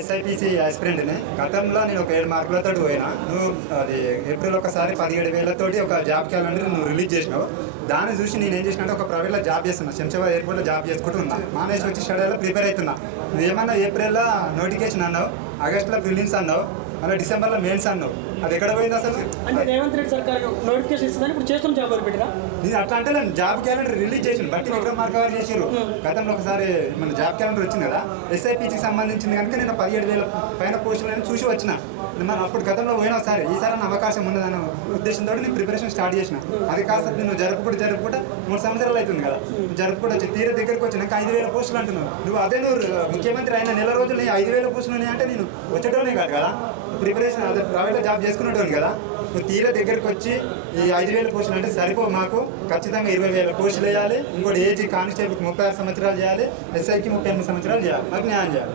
SIPC ఆస్పిరెంట్ని. గతంలో నేను ఒక 7 మార్కులతో పోయినా. నువ్వు అది ఏప్రిల్ ఒకసారి 17,000 ఒక జాబ్ క్యాలెండర్ నువ్వు రిలీజ్ చేసినావు. దాన్ని చూసి నేను ఏం చేసినా ఒక ప్రైవేట్లో జాబ్ చేస్తున్నా, శంషాబాద్ ఎయిర్పోర్ట్లో జాబ్ చేసుకుంటూ ఉన్నా. మానేసి వచ్చి స్టడీలో ప్రిపేర్ అవుతున్నా. నువ్వేమన్నా ఏప్రిల్లో నోటిఫికేషన్ అన్నావు, ఆగస్టులో ప్రిలిమ్స్ అన్నావు, అలా డిసెంబర్లో మెయిన్స్ అన్నావు. అది ఎక్కడ పోయింది అసలు? అంటే రేవంత్ రెడ్డి సర్కార్ నోటిఫికేషన్ ఇస్తుందని ఇప్పుడు చేస్తున్న జాబ్ పెట్టిరా? నేను అట్లా అంటే నేను జాబ్ క్యాలెండర్ రిలీజ్ చేసిన బట్టి విక్రమార్క గారు చేసారు. గతంలో ఒకసారి మన జాబ్ క్యాలెండర్ వచ్చింది కదా, ఎస్ఐపిసికి సంబంధించింది కనుక నేను 17,000 పైన పోస్టులను చూసి వచ్చిన. మనం అప్పుడు గతంలో పోయినా ఒకసారి, ఈసారి నా అవకాశం ఉన్నదన్న ఉద్దేశంతో నేను ప్రిపరేషన్ స్టార్ట్ చేసిన. అది కాస్త నేను జరుపుకుంటూ 3 సంవత్సరాలు అవుతుంది కదా, జరుపుకుంటూ వచ్చి తీర దగ్గరకు వచ్చినాక 5,000 పోస్టులు అంటున్నావు. నువ్వు ముఖ్యమంత్రి అయిన నెల రోజులు 5,000 పోస్టులు ఉన్నాయి అంటే నేను వచ్చేటోనే కాదు కదా, ప్రిపరేషన్ అదే ప్రైవేట్లో జాబ్ చేసుకునేటోని కదా. నువ్వు తీర దగ్గరకు వచ్చి ఈ 5,000 పోస్టులు అంటే సరిపో, మాకు ఖచ్చితంగా 20,000 పోస్టులు వేయాలి. ఇంకోటి ఏజీ కానిస్టేబుల్కి 36 సంవత్సరాలు చేయాలి, ఎస్ఐకి 38 సంవత్సరాలు చేయాలి. మాకు న్యాయం చేయాలి.